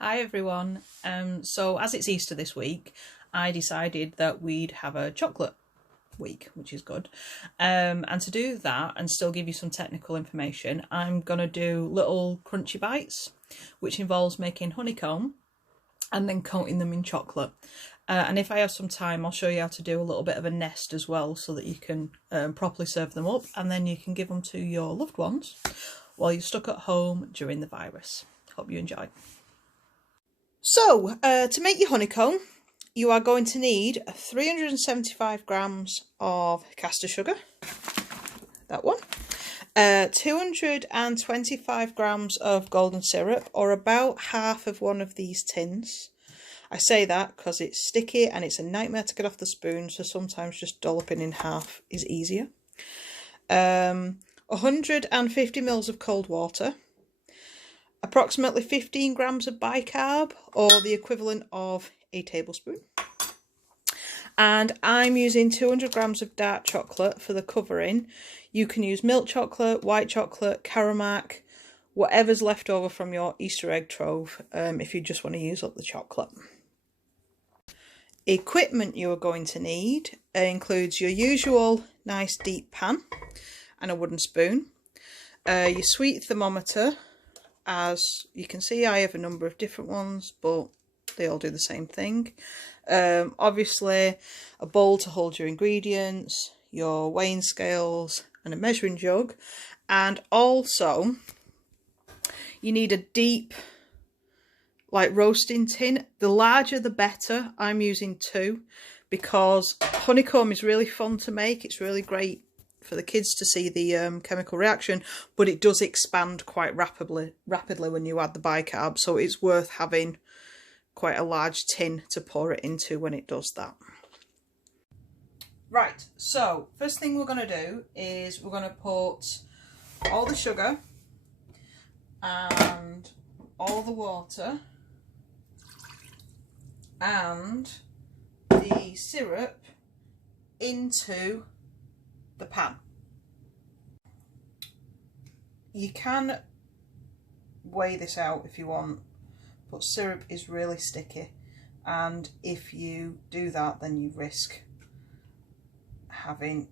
Hi everyone. So as it's Easter this week, I decided that we'd have a chocolate week, which is good. And to do that and still give you some technical information, I'm going to do little Crunchie Bites, which involves making honeycomb and then coating them in chocolate. And if I have some time, I'll show you how to do a little bit of a nest as well so that you can properly serve them up, and then you can give them to your loved ones while you're stuck at home during the virus. Hope you enjoy. So, to make your honeycomb, you are going to need 375 grams of caster sugar, that one, 225 grams of golden syrup, or about half of one of these tins. I say that because it's sticky and it's a nightmare to get off the spoon, so sometimes just dolloping in half is easier. 150 mils of cold water, approximately 15 grams of bicarb, or the equivalent of a tablespoon. And I'm using 200 grams of dark chocolate for the covering. You can use milk chocolate, white chocolate, Caramac, whatever's left over from your Easter egg trove, if you just want to use up the chocolate. Equipment you are going to need includes your usual nice deep pan and a wooden spoon, your sweet thermometer. As you can see, I have a number of different ones, but they all do the same thing. Obviously, a bowl to hold your ingredients, your weighing scales, and a measuring jug. And also, you need a deep, like, roasting tin. The larger the better. I'm using 2 because honeycomb is really fun to make. It's really great for the kids to see the chemical reaction, but it does expand quite rapidly when you add the bicarb, so it's worth having quite a large tin to pour it into when it does that. Right, so first thing we're going to do is we're going to put all the sugar and all the water and the syrup into the pan. You can weigh this out if you want, but syrup is really sticky, and if you do that then you risk having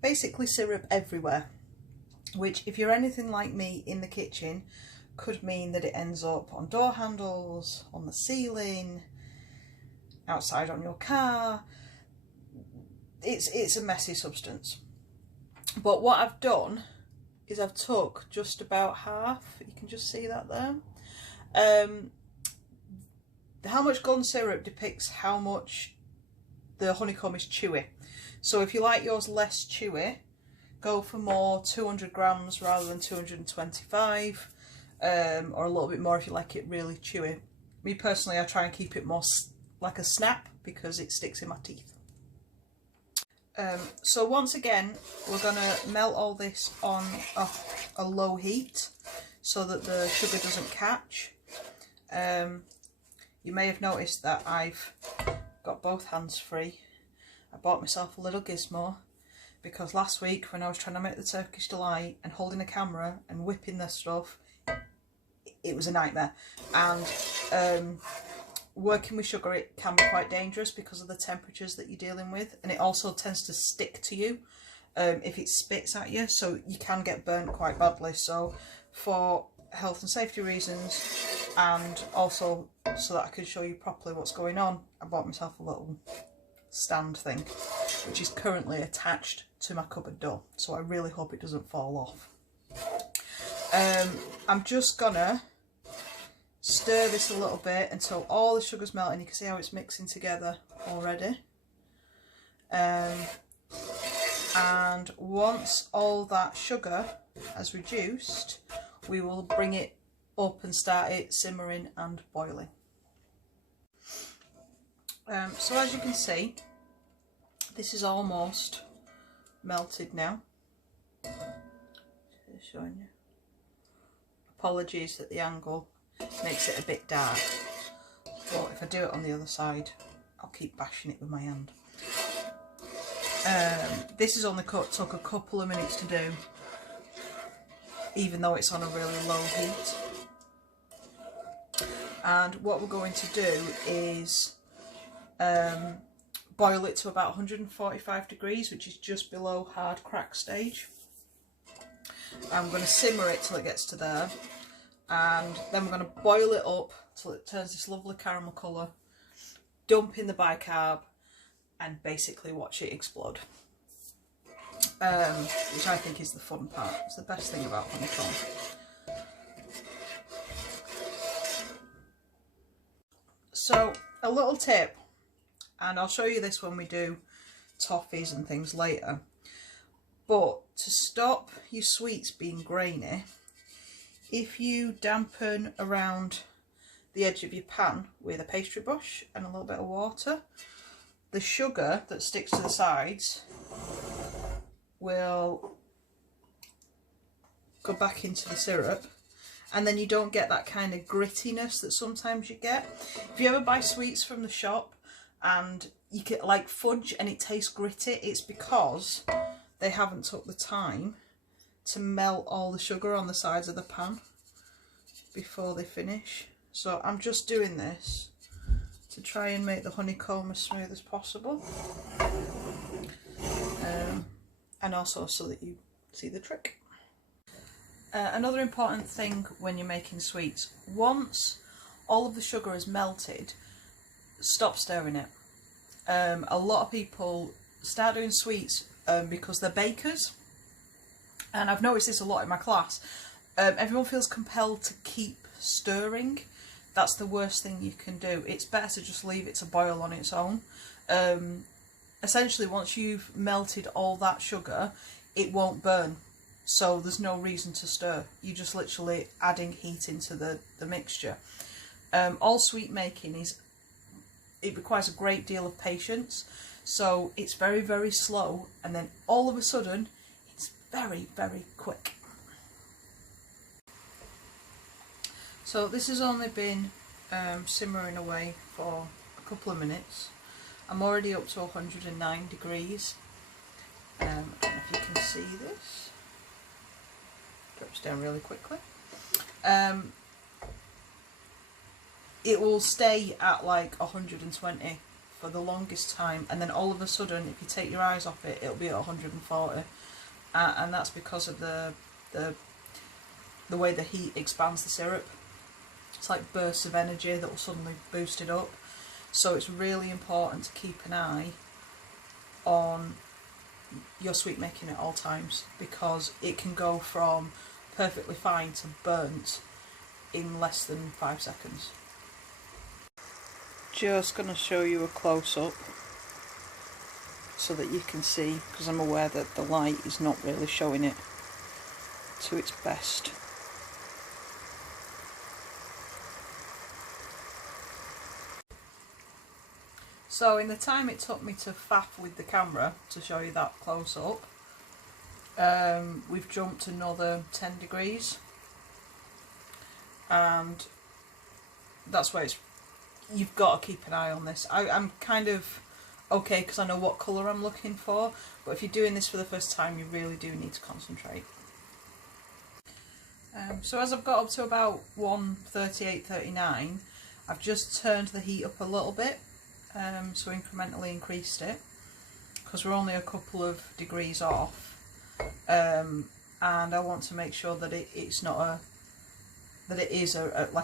basically syrup everywhere, which, if you're anything like me in the kitchen, could mean that it ends up on door handles, on the ceiling, outside on your car. It's a messy substance. But what I've done is I've took just about half. You can just see that there. How much golden syrup depicts how much the honeycomb is chewy. So if you like yours less chewy, go for more, 200 grams rather than 225, or a little bit more if you like it really chewy. Me personally, I try and keep it more like a snap because it sticks in my teeth. So once again, we're going to melt all this on a low heat so that the sugar doesn't catch. You may have noticed that I've got both hands free. I bought myself a little gizmo because last week when I was trying to make the Turkish delight and holding a camera and whipping this stuff, it was a nightmare. And working with sugar, it can be quite dangerous because of the temperatures that you're dealing with, and it also tends to stick to you if it spits at you, so you can get burnt quite badly. So for health and safety reasons, and also so that I can show you properly what's going on, I bought myself a little stand thing which is currently attached to my cupboard door, so I really hope it doesn't fall off. I'm just gonna stir this a little bit until all the sugar's melting. You can see how it's mixing together already. And once all that sugar has reduced, we will bring it up and start it simmering and boiling. So as you can see, this is almost melted now. Just showing you. Apologies that the angle makes it a bit dark, but if I do it on the other side, I'll keep bashing it with my hand. This has only took a couple of minutes to do, even though it's on a really low heat. And what we're going to do is boil it to about 145 degrees, which is just below hard crack stage. I'm going to simmer it till it gets to there, and then we're going to boil it up till it turns this lovely caramel colour, dump in the bicarb, and basically watch it explode. Which I think is the fun part. It's the best thing about honeycomb. So, a little tip, and I'll show you this when we do toffees and things later, but to stop your sweets being grainy, if you dampen around the edge of your pan with a pastry brush and a little bit of water, the sugar that sticks to the sides will go back into the syrup, and then you don't get that kind of grittiness that sometimes you get. If you ever buy sweets from the shop and you get like fudge and it tastes gritty, it's because they haven't took the time to melt all the sugar on the sides of the pan before they finish. So I'm just doing this to try and make the honeycomb as smooth as possible, and also so that you see the trick. Another important thing when you're making sweets, once all of the sugar is melted, stop stirring it. A lot of people start doing sweets because they're bakers, and I've noticed this a lot in my class. Everyone feels compelled to keep stirring. That's the worst thing you can do. It's better to just leave it to boil on its own. Essentially, once you've melted all that sugar, it won't burn, so there's no reason to stir. You're just literally adding heat into the mixture. All sweet making it requires a great deal of patience, so it's very, very slow, and then all of a sudden it's very, very quick. So this has only been simmering away for a couple of minutes. I'm already up to 109 degrees. I don't know if you can see this. Drops down really quickly. It will stay at like 120 for the longest time, and then all of a sudden, if you take your eyes off it, it'll be at 140, and that's because of the way the heat expands the syrup. It's like bursts of energy that will suddenly boost it up. So it's really important to keep an eye on your sweet making at all times, because it can go from perfectly fine to burnt in less than 5 seconds. Just going to show you a close-up so that you can see, because I'm aware that the light is not really showing it to its best. So in the time it took me to faff with the camera to show you that close up, we've jumped another 10 degrees, and that's where you've got to keep an eye on this. I'm kind of okay because I know what colour I'm looking for, but if you're doing this for the first time, you really do need to concentrate. So as I've got up to about 138-39, I've just turned the heat up a little bit. So incrementally increased it, because we're only a couple of degrees off, and I want to make sure that it is like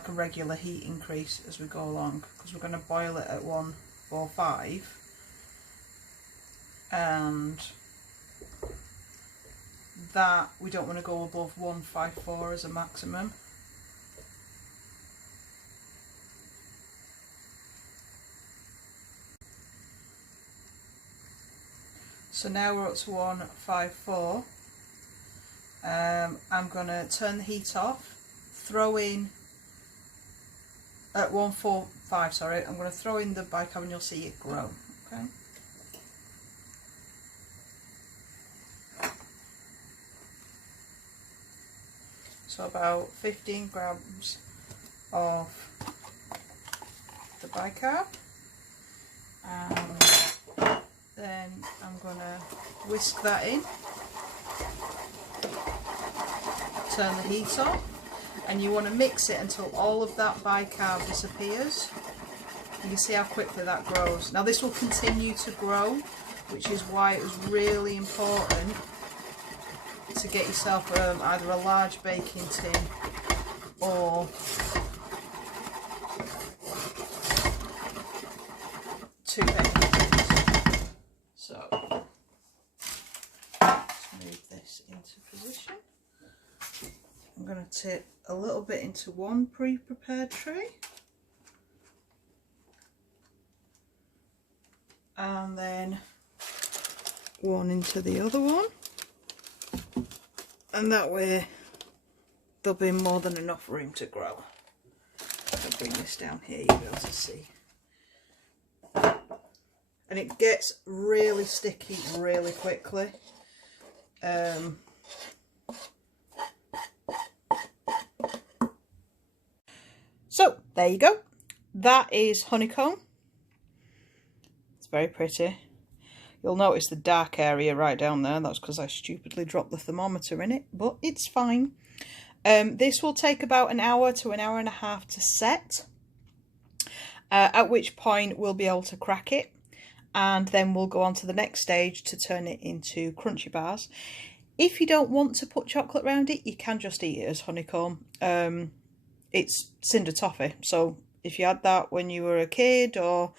a regular heat increase as we go along, because we're going to boil it at 145, and that we don't want to go above 154 as a maximum. So now we're up to 154. I'm going to turn the heat off, throw in, at 145, sorry, I'm going to throw in the bicarbonate and you'll see it grow, okay? So about 15 grams of the bicarb, and then I'm going to whisk that in, turn the heat off, and you want to mix it until all of that bicarb disappears. You can see how quickly that grows. Now this will continue to grow, which is why it was really important to get yourself either a large baking tin or two baking tins. So let's move this into position. I'm going to tip a little bit into one pre-prepared tray and then one into the other one, and that way there'll be more than enough room to grow. I'll bring this down here, you'll be able to see. And it gets really sticky really quickly. So there you go. That is honeycomb. It's very pretty. You'll notice the dark area right down there. That's because I stupidly dropped the thermometer in it, but it's fine. This will take about an hour to an hour and a half to set, at which point we'll be able to crack it, and then we'll go on to the next stage to turn it into crunchy bars. If you don't want to put chocolate around it, you can just eat it as honeycomb. It's cinder toffee, so if you had that when you were a kid, or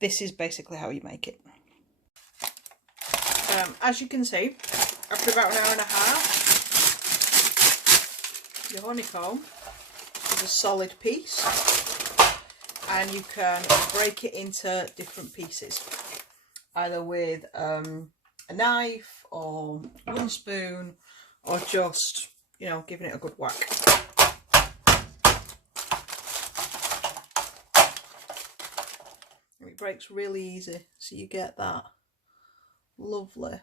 this is basically how you make it. As you can see, after about an hour and a half, your honeycomb is a solid piece, and you can break it into different pieces, either with a knife or a wooden spoon, or just, you know, giving it a good whack. It breaks really easy, so you get that lovely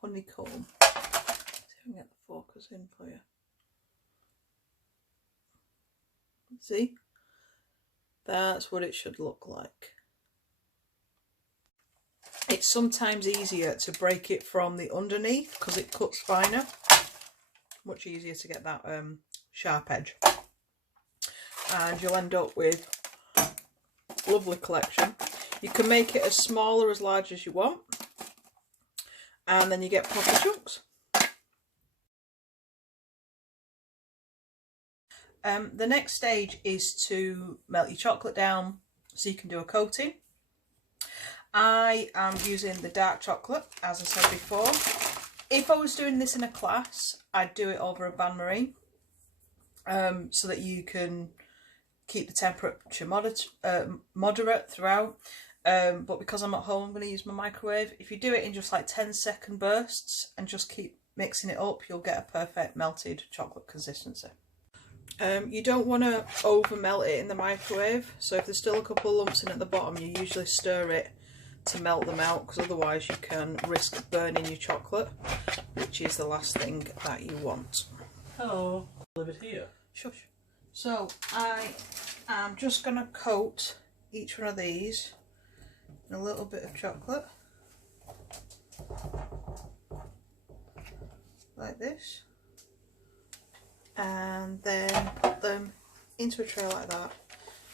honeycomb. Let's see if I can get the focus in for you. See? That's what it should look like. It's sometimes easier to break it from the underneath because it cuts finer. Much easier to get that sharp edge. And you'll end up with a lovely collection. You can make it as small or as large as you want, and then you get proper chunks. The next stage is to melt your chocolate down so you can do a coating. I am using the dark chocolate, as I said before. If I was doing this in a class, I'd do it over a bain-marie, so that you can keep the temperature moderate throughout. But because I'm at home, I'm going to use my microwave. If you do it in just like 10-second bursts and just keep mixing it up, you'll get a perfect melted chocolate consistency. You don't want to over melt it in the microwave, so if there's still a couple of lumps in at the bottom, you usually stir it to melt them out, because otherwise you can risk burning your chocolate, which is the last thing that you want. Hello, leave it here. Shush. So I am just going to coat each one of these in a little bit of chocolate, like this, and then put them into a tray like that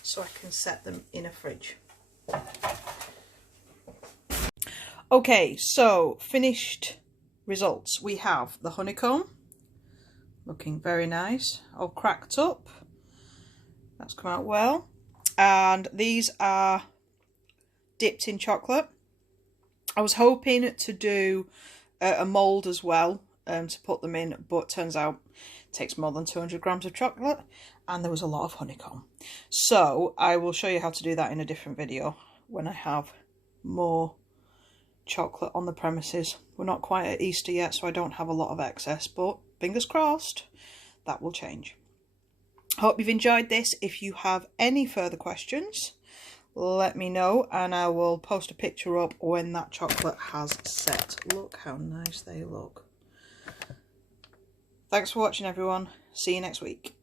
so I can set them in a fridge. Okay, so finished results. We have the honeycomb, looking very nice, all cracked up. That's come out well. And these are dipped in chocolate. I was hoping to do a mould as well to put them in, but turns out it takes more than 200 grams of chocolate, and there was a lot of honeycomb. So I will show you how to do that in a different video when I have more chocolate on the premises. We're not quite at Easter yet, so I don't have a lot of excess, but fingers crossed that will change. Hope you've enjoyed this. If you have any further questions, let me know and I will post a picture up when that chocolate has set. Look how nice they look. Thanks for watching, everyone. See you next week.